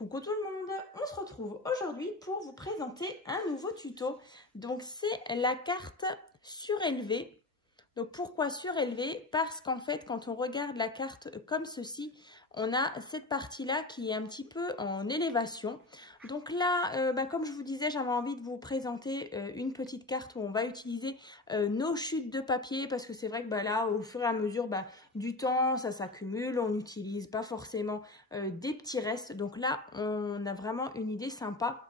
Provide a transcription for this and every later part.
Coucou tout le monde, on se retrouve aujourd'hui pour vous présenter un nouveau tuto. Donc c'est la carte surélevée. Donc pourquoi surélevée? Parce qu'en fait quand on regarde la carte comme ceci, on a cette partie-là qui est un petit peu en élévation. Donc là, comme je vous disais, j'avais envie de vous présenter une petite carte où on va utiliser nos chutes de papier parce que c'est vrai que là, au fur et à mesure du temps, ça s'accumule, on n'utilise pas forcément des petits restes. Donc là, on a vraiment une idée sympa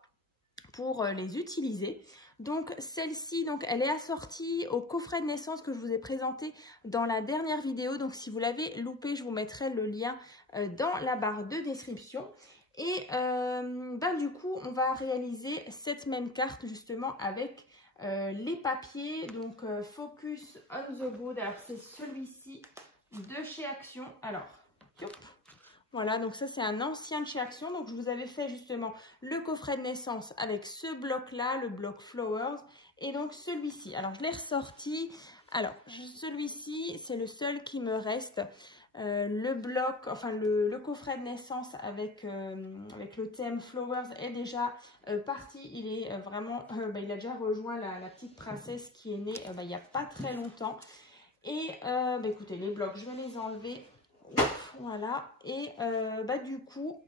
pour les utiliser. Donc celle-ci, elle est assortie au coffret de naissance que je vous ai présenté dans la dernière vidéo. Donc si vous l'avez loupé, je vous mettrai le lien dans la barre de description. Et du coup, on va réaliser cette même carte justement avec les papiers. Donc Focus on the Good. Alors c'est celui-ci de chez Action. Alors, hop. Voilà, donc ça c'est un ancien de chez Action. Donc je vous avais fait justement le coffret de naissance avec ce bloc-là, le bloc Flowers. Et donc celui-ci, alors je l'ai ressorti. Alors celui-ci, c'est le seul qui me reste. Le bloc, enfin le coffret de naissance avec le thème Flowers est déjà parti. Il est vraiment, il a déjà rejoint la petite princesse qui est née il n'y a pas très longtemps. Et écoutez, les blocs, je vais les enlever. Ouf, voilà. Et du coup,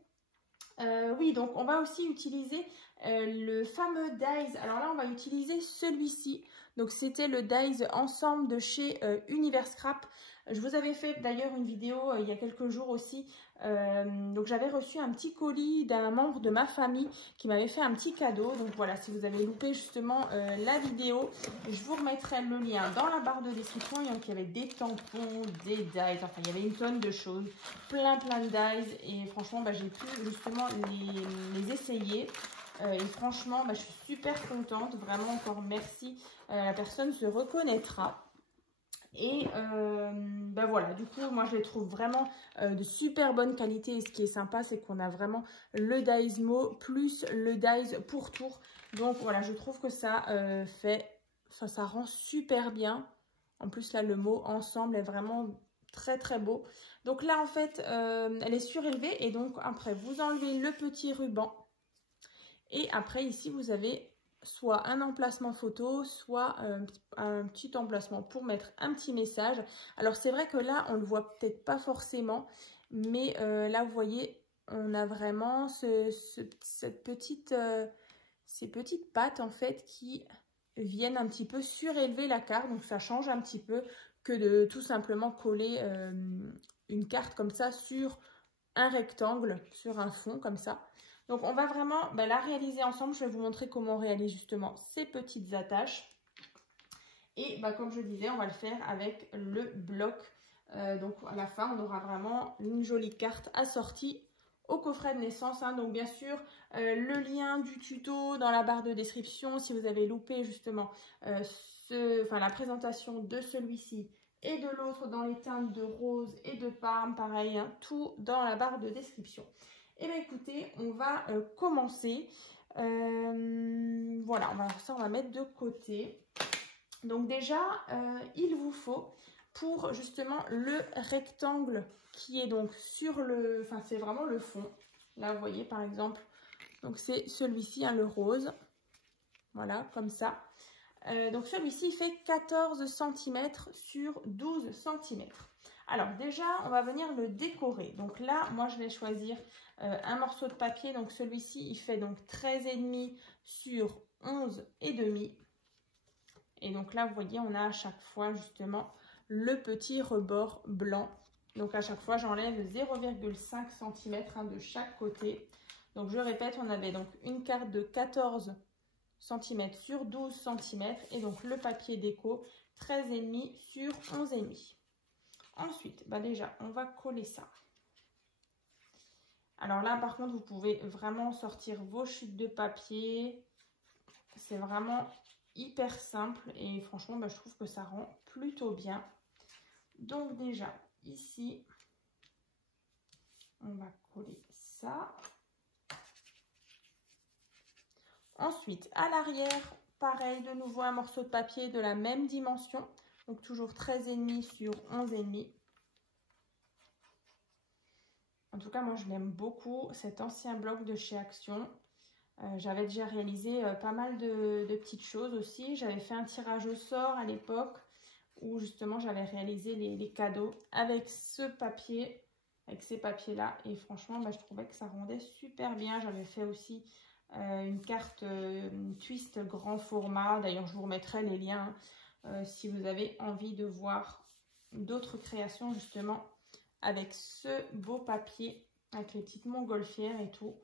oui, donc on va aussi utiliser le fameux dies. Alors là, on va utiliser celui-ci. Donc c'était le dies ensemble de chez Univers Scrap. Je vous avais fait d'ailleurs une vidéo il y a quelques jours aussi. Donc j'avais reçu un petit colis d'un membre de ma famille qui m'avait fait un petit cadeau. Donc voilà, si vous avez loupé justement la vidéo, je vous remettrai le lien dans la barre de description. Il y avait des tampons, des dies, enfin il y avait une tonne de choses, plein de dies. Et franchement, j'ai pu justement les essayer. Et franchement, je suis super contente. Vraiment, encore merci. La personne se reconnaîtra. Et voilà, du coup, moi, je les trouve vraiment de super bonne qualité. Et ce qui est sympa, c'est qu'on a vraiment le Diesmo plus le dies pour tour. Donc, voilà, je trouve que ça ça rend super bien. En plus, là, le mot ensemble est vraiment très, très beau. Donc là, en fait, elle est surélevée. Et donc, après, vous enlevez le petit ruban. Et après, ici, vous avez soit un emplacement photo, soit un petit emplacement pour mettre un petit message. Alors, c'est vrai que là, on ne le voit peut-être pas forcément, mais là, vous voyez, on a vraiment ces petites pattes, en fait, qui viennent un petit peu surélever la carte. Donc, ça change un petit peu que de tout simplement coller une carte comme ça sur un rectangle, sur un fond comme ça. Donc, on va vraiment la réaliser ensemble. Je vais vous montrer comment on réalise justement ces petites attaches. Et comme je disais, on va le faire avec le bloc. Donc, à la fin, on aura vraiment une jolie carte assortie au coffret de naissance. Donc, bien sûr, le lien du tuto dans la barre de description. Si vous avez loupé justement la présentation de celui-ci et de l'autre dans les teintes de rose et de parme, pareil, tout dans la barre de description. Et écoutez, on va commencer. Voilà, on va mettre de côté. Donc déjà, il vous faut pour justement le rectangle qui est donc sur le... Enfin, c'est vraiment le fond. Là, vous voyez par exemple, donc c'est celui-ci, le rose. Voilà, comme ça. Donc celui-ci, il fait 14 cm sur 12 cm. Alors déjà, on va venir le décorer. Donc là, moi, je vais choisir un morceau de papier. Donc celui-ci, il fait donc 13,5 sur 11,5. Et donc là, vous voyez, on a à chaque fois justement le petit rebord blanc. Donc à chaque fois, j'enlève 0,5 cm de chaque côté. Donc je répète, on avait donc une carte de 14 cm sur 12 cm. Et donc le papier déco, 13,5 sur 11,5. Ensuite, déjà, on va coller ça. Alors là, par contre, vous pouvez vraiment sortir vos chutes de papier. C'est vraiment hyper simple et franchement, je trouve que ça rend plutôt bien. Donc déjà, ici, on va coller ça. Ensuite, à l'arrière, pareil, de nouveau un morceau de papier de la même dimension. Donc toujours 13,5 sur 11,5. En tout cas, moi, je l'aime beaucoup, cet ancien bloc de chez Action. J'avais déjà réalisé pas mal de petites choses aussi. J'avais fait un tirage au sort à l'époque où justement j'avais réalisé les cadeaux avec ce papier, avec ces papiers-là. Et franchement, bah, je trouvais que ça rendait super bien. J'avais fait aussi une carte twist grand format. D'ailleurs, je vous remettrai les liens si vous avez envie de voir d'autres créations justement avec ce beau papier, avec les petites montgolfières et tout.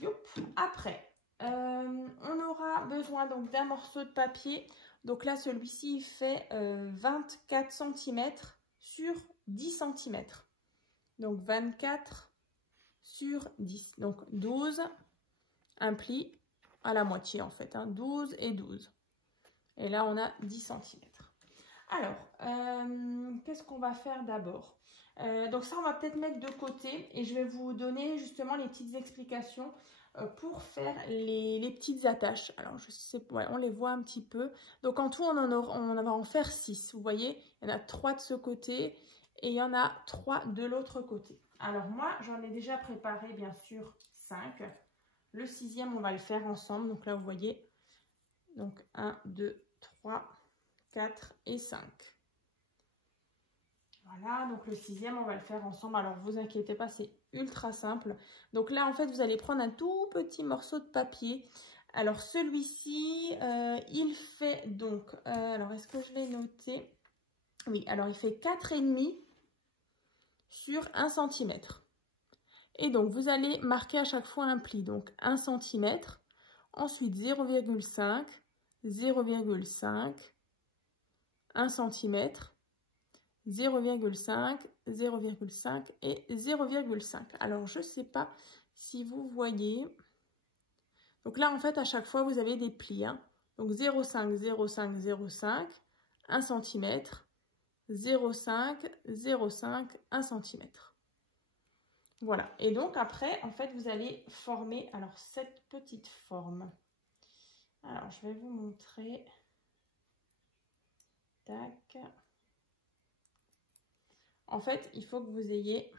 Youp. Après, on aura besoin donc d'un morceau de papier. Donc là, celui-ci, il fait 24 cm sur 10 cm. Donc 24 sur 10. Donc 12, un pli à la moitié en fait. 12 et 12. Et là, on a 10 cm. Alors, qu'est-ce qu'on va faire d'abord? Donc ça, on va peut-être mettre de côté et je vais vous donner justement les petites explications pour faire les petites attaches. Alors, je sais, ouais, on les voit un petit peu. Donc, en tout, on va en faire 6. Vous voyez, il y en a 3 de ce côté et il y en a 3 de l'autre côté. Alors, moi, j'en ai déjà préparé, bien sûr, 5. Le 6e, on va le faire ensemble. Donc là, vous voyez, donc 1, 2, 3, 4 et 5. Voilà, donc le 6e, on va le faire ensemble. Alors, vous inquiétez pas, c'est ultra simple. Donc là, en fait, vous allez prendre un tout petit morceau de papier. Alors, celui-ci, il fait donc... alors, est-ce que je l'ai noté? Oui, alors il fait 4,5 sur 1 cm. Et donc, vous allez marquer à chaque fois un pli. Donc, 1 cm. Ensuite, 0,5, 0,5, 1 cm. 0,5, 0,5 et 0,5. Alors, je ne sais pas si vous voyez. Donc là, en fait, à chaque fois, vous avez des plis. Hein. Donc, 0,5, 0,5, 0,5, 1 cm, 0,5, 0,5, 1 cm. Voilà. Et donc, après, en fait, vous allez former alors cette petite forme. Alors, je vais vous montrer. Tac. En fait, il faut que vous ayez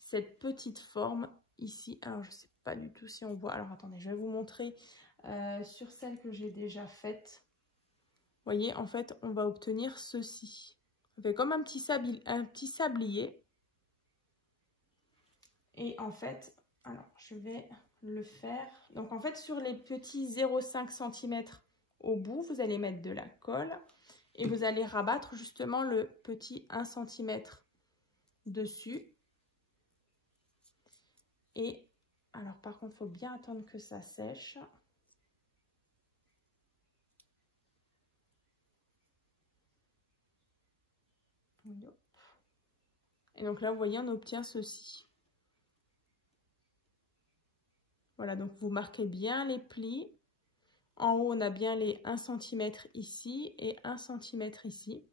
cette petite forme ici. Alors, je ne sais pas du tout si on voit. Alors, attendez, je vais vous montrer sur celle que j'ai déjà faite. Vous voyez, en fait, on va obtenir ceci. On fait comme un petit sablier. Et en fait, alors, je vais le faire. Donc, en fait, sur les petits 0,5 cm au bout, vous allez mettre de la colle. Et vous allez rabattre justement le petit 1 cm dessus. Et alors par contre, il faut bien attendre que ça sèche. Et donc là, vous voyez, on obtient ceci. Voilà, donc vous marquez bien les plis. En haut, on a bien les 1 cm ici et 1 cm ici.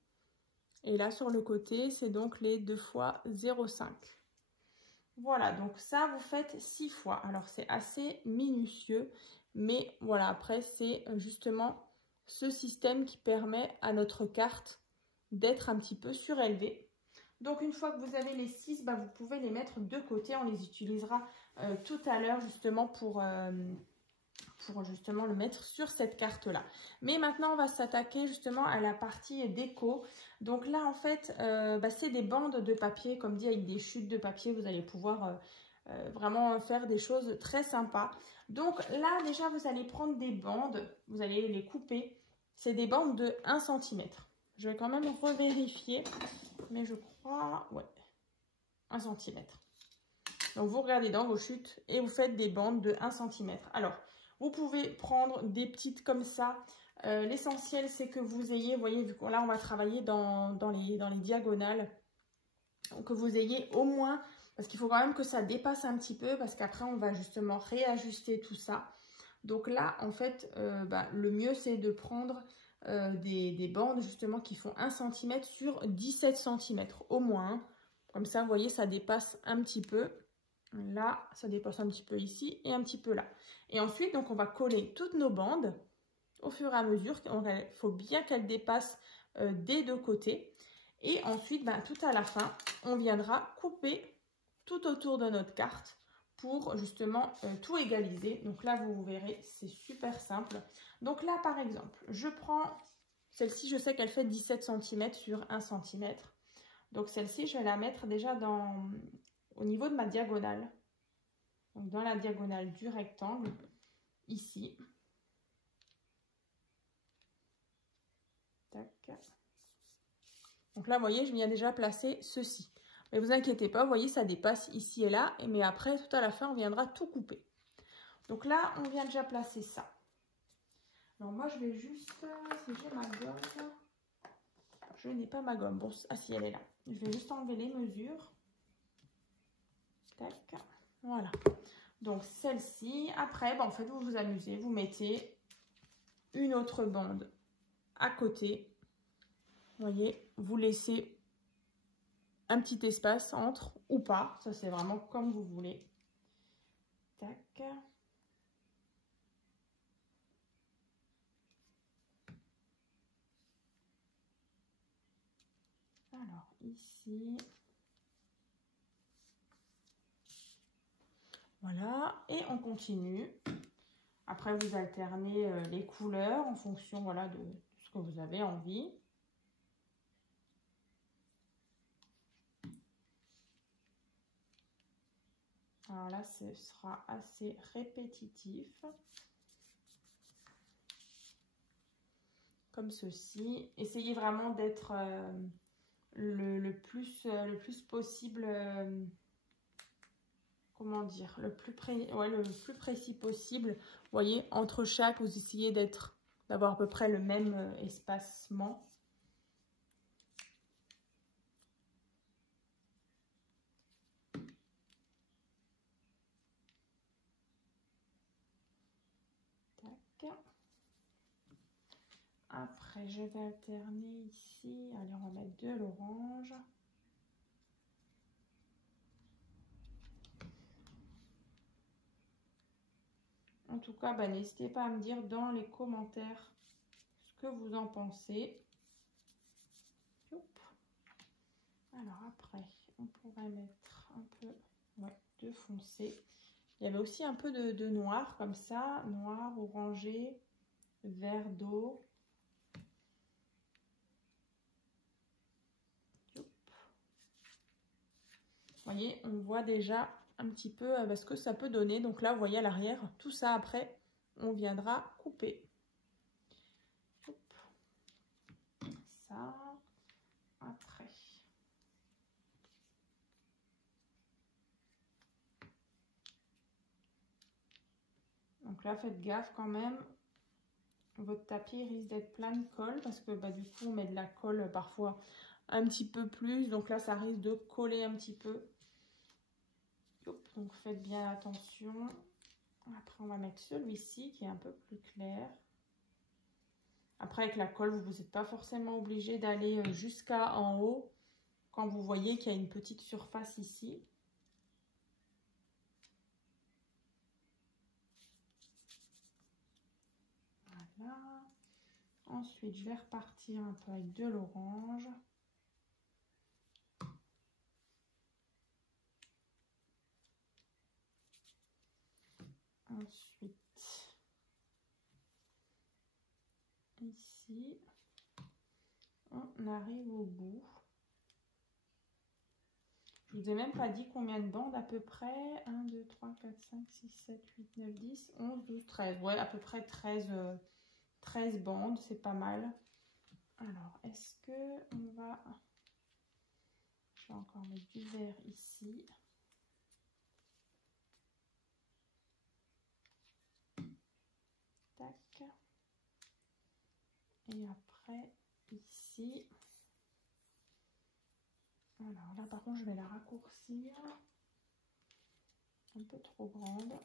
Et là, sur le côté, c'est donc les 2 fois 0,5. Voilà, donc ça, vous faites 6 fois. Alors, c'est assez minutieux, mais voilà, après, c'est justement ce système qui permet à notre carte d'être un petit peu surélevée. Donc, une fois que vous avez les 6, bah, vous pouvez les mettre de côté. On les utilisera tout à l'heure justement pour justement le mettre sur cette carte là. Mais maintenant on va s'attaquer justement à la partie déco. Donc là en fait c'est des bandes de papier, comme dit, avec des chutes de papier. Vous allez pouvoir vraiment faire des choses très sympas. Donc là déjà vous allez prendre des bandes, vous allez les couper. C'est des bandes de 1 cm. Je vais quand même revérifier, mais je crois, ouais, 1 cm. Donc vous regardez dans vos chutes et vous faites des bandes de 1 cm. Alors, vous pouvez prendre des petites comme ça. L'essentiel, c'est que vous ayez, vous voyez, vu que là, on va travailler dans les diagonales, que vous ayez au moins, parce qu'il faut quand même que ça dépasse un petit peu, parce qu'après, on va justement réajuster tout ça. Donc là, en fait, le mieux, c'est de prendre des bandes, justement, qui font 1 cm sur 17 cm, au moins. Hein. Comme ça, vous voyez, ça dépasse un petit peu. Là, ça dépasse un petit peu ici et un petit peu là. Et ensuite, donc, on va coller toutes nos bandes au fur et à mesure. Il faut bien qu'elles dépassent des deux côtés. Et ensuite, tout à la fin, on viendra couper tout autour de notre carte pour justement tout égaliser. Donc là, vous verrez, c'est super simple. Donc là, par exemple, je prends celle-ci, je sais qu'elle fait 17 cm sur 1 cm. Donc celle-ci, je vais la mettre déjà au niveau de ma diagonale. Donc dans la diagonale du rectangle, ici. Tac. Donc là, vous voyez, je viens déjà placer ceci. Mais vous inquiétez pas, vous voyez, ça dépasse ici et là. Mais après, tout à la fin, on viendra tout couper. Donc là, on vient déjà placer ça. Alors moi, je vais juste, si j'ai ma gomme, je n'ai pas ma gomme. Bon, ah si, elle est là. Je vais juste enlever les mesures. Tac, voilà. Donc celle-ci, après, en fait, vous vous amusez. Vous mettez une autre bande à côté. Vous voyez, vous laissez un petit espace entre ou pas. Ça, c'est vraiment comme vous voulez. Tac. Alors, ici. Voilà. Et on continue. Après, vous alternez les couleurs en fonction, voilà, de ce que vous avez envie. Alors là, ce sera assez répétitif. Comme ceci. Essayez vraiment d'être le plus possible, comment dire, le plus précis possible. Vous voyez, entre chaque, vous essayez d'avoir à peu près le même espacement. Tac. Après, je vais alterner ici. Allez, on va mettre de l'orange. En tout cas, n'hésitez pas à me dire dans les commentaires ce que vous en pensez. Alors après, on pourrait mettre un peu de foncé. Il y avait aussi un peu de noir comme ça, noir, orangé, vert d'eau. Vous voyez, on voit déjà un petit peu ce que ça peut donner. Donc là, vous voyez à l'arrière, tout ça après, on viendra couper. Hop. Ça, après. Donc là, faites gaffe quand même. Votre tapis risque d'être plein de colle parce que du coup, on met de la colle parfois un petit peu plus. Donc là, ça risque de coller un petit peu. Donc faites bien attention. Après, on va mettre celui-ci qui est un peu plus clair. Après, avec la colle, vous n'êtes pas forcément obligé d'aller jusqu'à en haut quand vous voyez qu'il y a une petite surface ici. Voilà. Ensuite, je vais repartir un peu avec de l'orange. Ensuite, ici, on arrive au bout. Je vous ai même pas dit combien de bandes à peu près. 1, 2, 3, 4, 5, 6, 7, 8, 9, 10, 11, 12, 13. Ouais, à peu près 13 bandes, c'est pas mal. Alors, est-ce que on va... Je vais encore mettre du vert ici. Tac. Et après, ici. Alors là, par contre, je vais la raccourcir. Un peu trop grande.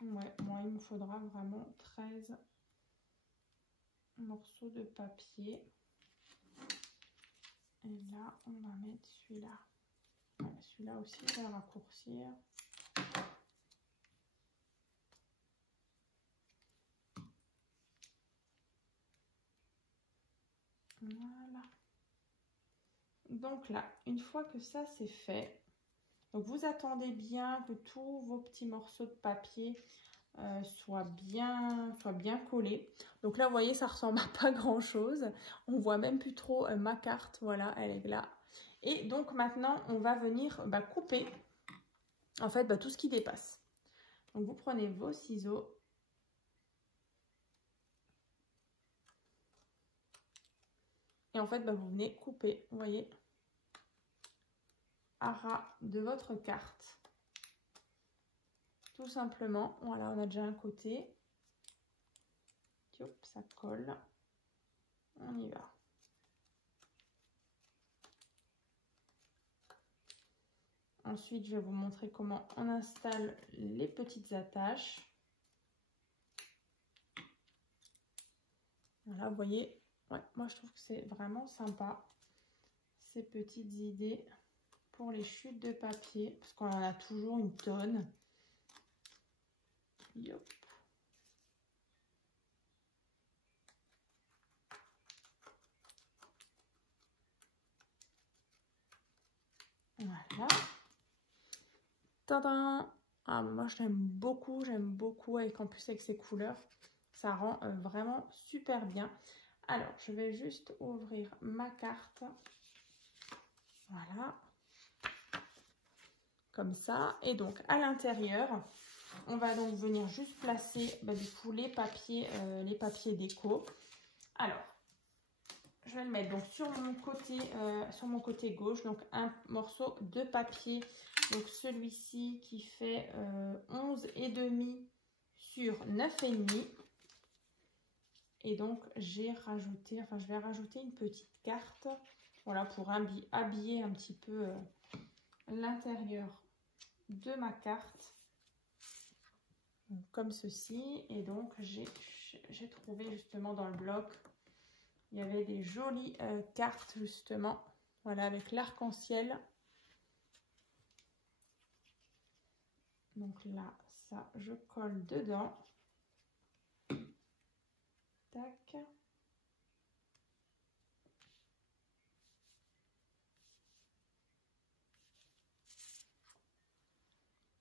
Ouais, moi, il me faudra vraiment 13 morceaux de papier. Et là, on va mettre celui-là. Ouais, celui-là aussi, je vais le raccourcir. Voilà. Donc là, une fois que ça c'est fait, donc vous attendez bien que tous vos petits morceaux de papier soient bien collés. Donc là, vous voyez, ça ressemble à pas grand chose. On voit même plus trop ma carte. Voilà, elle est là. Et donc maintenant, on va venir couper en fait tout ce qui dépasse. Donc vous prenez vos ciseaux. Et en fait, vous venez couper, vous voyez, à ras de votre carte. Tout simplement, voilà, on a déjà un côté. Hop, ça colle. On y va. Ensuite, je vais vous montrer comment on installe les petites attaches. Voilà, vous voyez, ouais, moi je trouve que c'est vraiment sympa, ces petites idées pour les chutes de papier, parce qu'on en a toujours une tonne. Yop. Voilà. Tadam! Ah, moi j'aime beaucoup, et qu'en plus avec ces couleurs, ça rend vraiment super bien. Alors, je vais juste ouvrir ma carte. Voilà. Comme ça. Et donc, à l'intérieur, on va donc venir juste placer du coup les papiers déco. Alors, je vais le mettre donc sur mon côté gauche, donc un morceau de papier, donc celui-ci qui fait 11,5 sur 9,5. Et donc je vais rajouter une petite carte, voilà, pour habiller un petit peu l'intérieur de ma carte, donc, comme ceci. Et donc j'ai trouvé justement dans le bloc, il y avait des jolies cartes justement, voilà, avec l'arc-en-ciel. Donc là, ça, je colle dedans. Tac.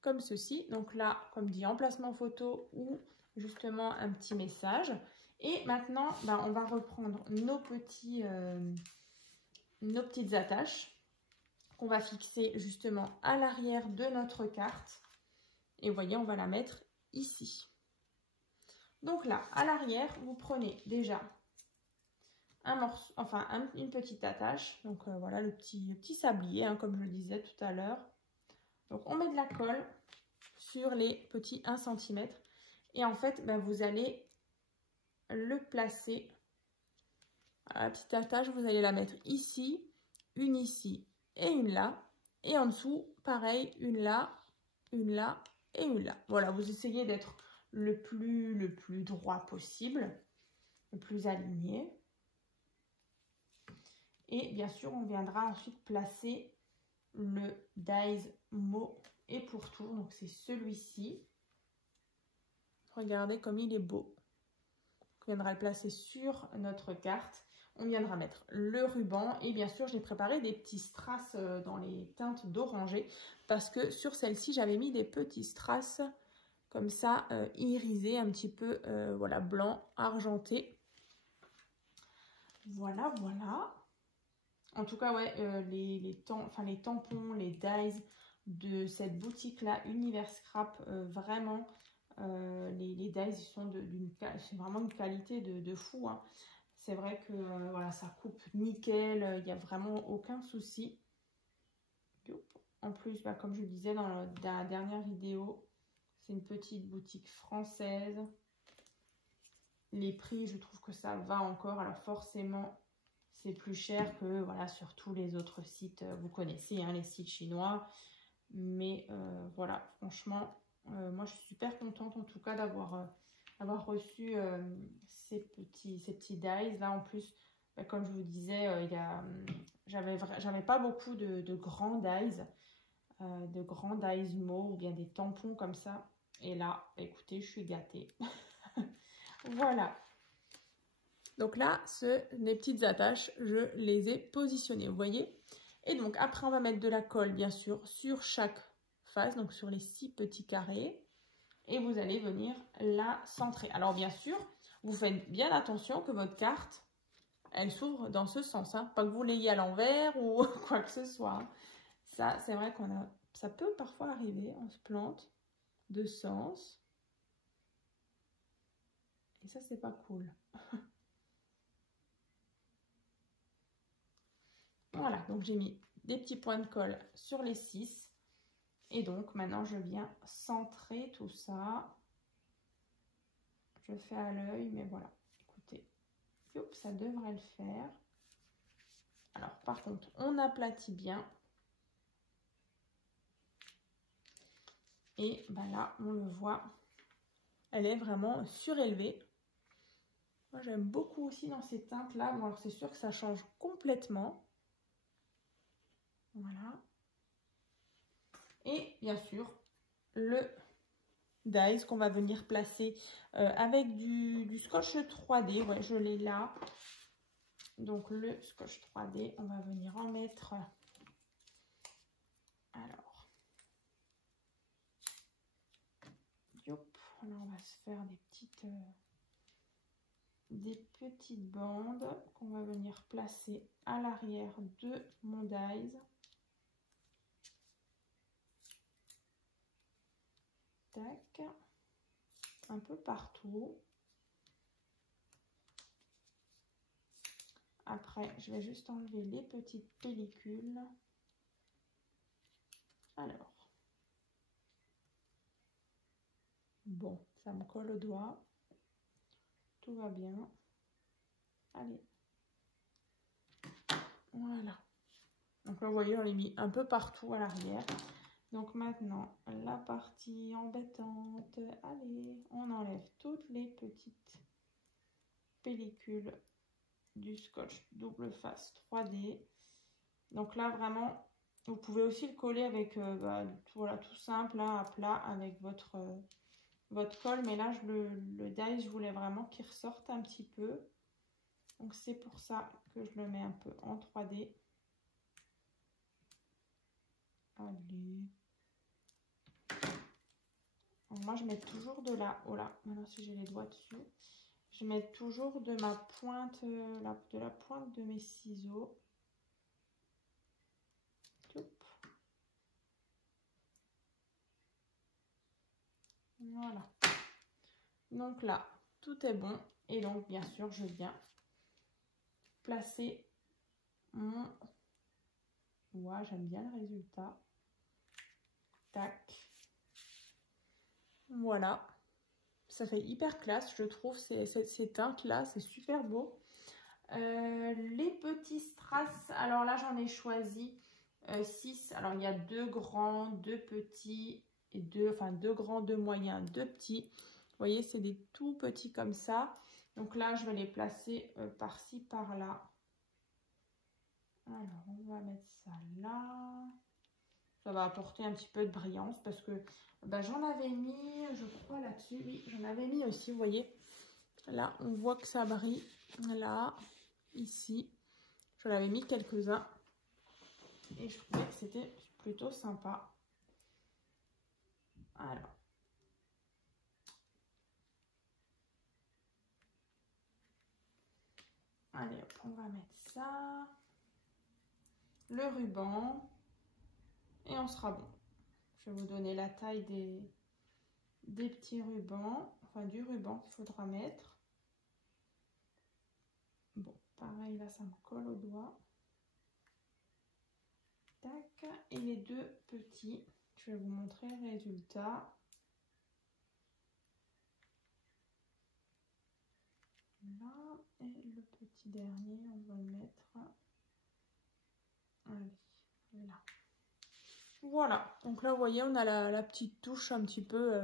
Comme ceci. Donc là, comme dit, emplacement photo ou justement un petit message. Et maintenant, on va reprendre nos petites attaches qu'on va fixer justement à l'arrière de notre carte. Et vous voyez, on va la mettre ici. Donc là, à l'arrière, vous prenez déjà un morceau, enfin une petite attache. Donc voilà, le petit sablier, hein, comme je le disais tout à l'heure. Donc on met de la colle sur les petits 1 cm. Et en fait, vous allez le placer. La petite attache, vous allez la mettre ici, une ici et une là. Et en dessous, pareil, une là et une là. Voilà, vous essayez d'être le plus droit possible, le plus aligné. Et bien sûr, on viendra ensuite placer le dies mot et pourtour. Donc c'est celui-ci. Regardez comme il est beau. On viendra le placer sur notre carte. On viendra mettre le ruban. Et bien sûr, j'ai préparé des petits strass dans les teintes d'oranger. Parce que sur celle-ci, j'avais mis des petits strass comme ça, irisés, un petit peu voilà, blanc, argenté. Voilà, voilà. En tout cas, ouais, les tampons, les dies de cette boutique-là, Univers Scrap, vraiment, les dies sont c'est vraiment une qualité de fou. Hein. C'est vrai que voilà, ça coupe nickel, il n'y a vraiment aucun souci. En plus, comme je le disais dans la dernière vidéo, c'est une petite boutique française. Les prix, je trouve que ça va encore. Alors forcément, c'est plus cher que voilà, sur tous les autres sites. Vous connaissez hein, les sites chinois. Mais voilà, franchement, moi je suis super contente en tout cas d'avoir reçu ces petits dies. Là en plus, comme je vous disais, j'avais pas beaucoup de grands dies, mots ou bien des tampons comme ça. Et là, écoutez, je suis gâtée. Voilà. Donc là, les petites attaches, je les ai positionnées. Vous voyez, Et donc après on va mettre de la colle bien sûr sur chaque face, donc sur les 6 petits carrés. Et vous allez venir la centrer. Alors bien sûr, vous faites bien attention que votre carte, elle s'ouvre dans ce sens. Hein. Pas que vous l'ayez à l'envers ou quoi que ce soit. Hein. Ça, c'est vrai ça peut parfois arriver, on se plante de sens. Et ça, c'est pas cool. Voilà, donc j'ai mis des petits points de colle sur les 6. Et donc, maintenant, je viens centrer tout ça. Je fais à l'œil, mais voilà. Écoutez, hop, ça devrait le faire. Alors, par contre, on aplatit bien. Et ben là, on le voit, elle est vraiment surélevée. Moi, j'aime beaucoup aussi dans ces teintes-là. Bon, alors c'est sûr que ça change complètement. Voilà. Et bien sûr, le dies qu'on va venir placer avec du scotch 3D. Ouais, je l'ai là. Donc, le scotch 3D, on va venir en mettre. Alors. Yop. Là, on va se faire des petites bandes qu'on va venir placer à l'arrière de mon dies. Tac, un peu partout. Après, je vais juste enlever les petites pellicules. Alors, bon, ça me colle au doigt. Tout va bien. Allez. Voilà. Donc là, vous voyez, on l'a mis un peu partout à l'arrière. Donc maintenant, la partie embêtante. Allez, on enlève toutes les petites pellicules du scotch double face 3D. Donc là, vraiment, vous pouvez aussi le coller avec, voilà, tout simple, là, à plat, avec votre colle. Mais là, le die, je voulais vraiment qu'il ressorte un petit peu. Donc c'est pour ça que je le mets un peu en 3D. Allez. Donc moi, je mets toujours de la... Oh là, maintenant si j'ai les doigts dessus. Je mets toujours de ma pointe, de la pointe de mes ciseaux. Voilà. Donc là, tout est bon. Et donc, bien sûr, je viens placer mon... Ouais, j'aime bien le résultat. Tac. Voilà. Ça fait hyper classe, je trouve, ces teintes-là. C'est super beau. Les petits strass, alors là, j'en ai choisi 6. Alors, il y a 2 grands, 2 petits, et 2 grands, 2 moyens, 2 petits. Vous voyez, c'est des tout petits comme ça. Donc là, je vais les placer par-ci, par-là. Alors, on va mettre ça là. Ça va apporter un petit peu de brillance parce que j'en avais mis, je crois, là-dessus. Oui, j'en avais mis aussi, vous voyez. Là, on voit que ça brille. Là, ici. J'en avais mis quelques-uns. Et je trouvais que c'était plutôt sympa. Alors. Allez, hop, on va mettre ça. Le ruban. Et on sera bon. Je vais vous donner la taille des petits rubans. Enfin, du ruban qu'il faudra mettre. Bon, pareil, là, ça me colle au doigt. Tac. Et les 2 petits. Je vais vous montrer le résultat. Là. Et le petit dernier, on va le mettre. Allez, là. Voilà, donc là vous voyez on a la petite touche un petit peu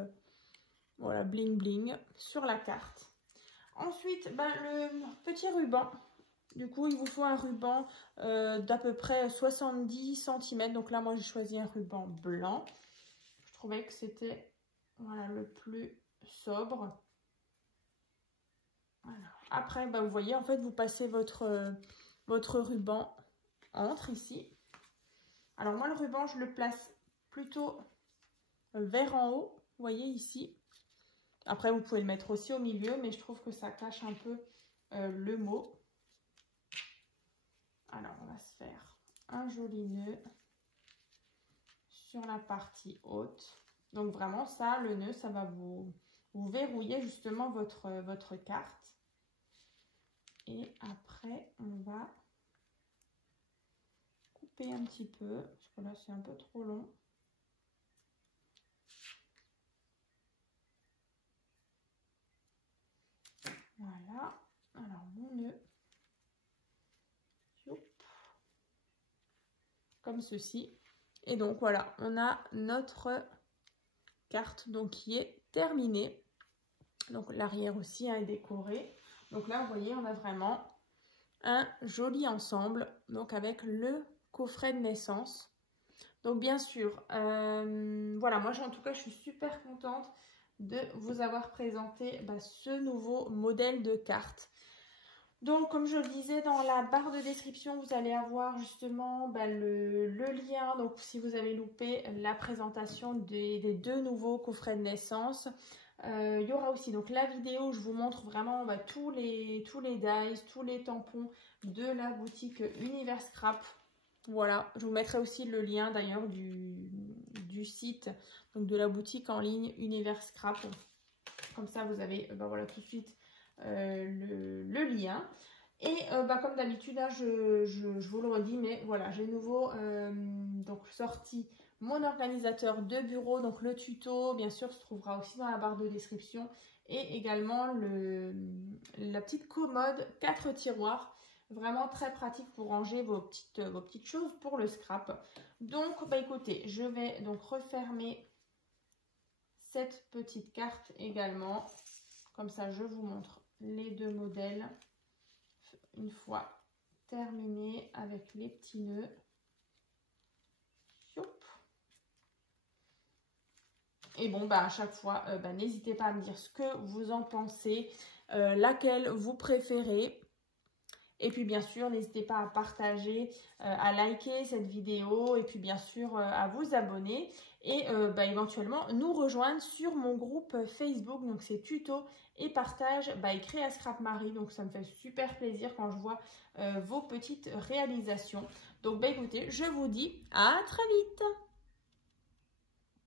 voilà, bling bling sur la carte. Ensuite le petit ruban, du coup il vous faut un ruban d'à peu près 70 cm. Donc là moi j'ai choisi un ruban blanc. Je trouvais que c'était voilà, le plus sobre. Voilà. Après vous voyez en fait vous passez votre ruban entre ici. Alors moi, le ruban, je le place plutôt vers en haut, vous voyez ici. Après, vous pouvez le mettre aussi au milieu, mais je trouve que ça cache un peu le mot. Alors, on va se faire un joli nœud sur la partie haute. Donc vraiment, ça, le nœud, ça va vous verrouiller justement votre carte. Et après, on va couper un petit peu, parce que là, c'est un peu trop long. Voilà, alors mon nœud, comme ceci. Et donc voilà, on a notre carte donc qui est terminée. Donc l'arrière aussi est décoré. Donc là, vous voyez, on a vraiment un joli ensemble, donc avec le coffret de naissance. Donc bien sûr, voilà, moi en tout cas, je suis super contente de vous avoir présenté ce nouveau modèle de carte. Donc, comme je le disais, dans la barre de description, vous allez avoir justement le lien. Donc, si vous avez loupé la présentation des 2 nouveaux coffrets de naissance, il y aura aussi donc la vidéo où je vous montre vraiment tous les dies, tous les tampons de la boutique Univers Scrap. Voilà, je vous mettrai aussi le lien d'ailleurs du site, donc de la boutique en ligne Univers Scrap. Comme ça, vous avez voilà, tout de suite le lien. Et comme d'habitude, là, je vous le redis, mais voilà, j'ai nouveau donc sorti mon organisateur de bureau, donc le tuto, bien sûr, se trouvera aussi dans la barre de description, et également la petite commode 4 tiroirs, vraiment très pratique pour ranger vos petites choses pour le scrap. Donc, écoutez, je vais donc refermer cette petite carte également. Comme ça, je vous montre les 2 modèles une fois terminé avec les petits nœuds. Et bon, à chaque fois, n'hésitez pas à me dire ce que vous en pensez, laquelle vous préférez. Et puis bien sûr, n'hésitez pas à partager, à liker cette vidéo et puis bien sûr à vous abonner et éventuellement nous rejoindre sur mon groupe Facebook. Donc c'est tuto et partage écrit à Scrap Marie. Donc ça me fait super plaisir quand je vois vos petites réalisations. Donc écoutez, je vous dis à très vite.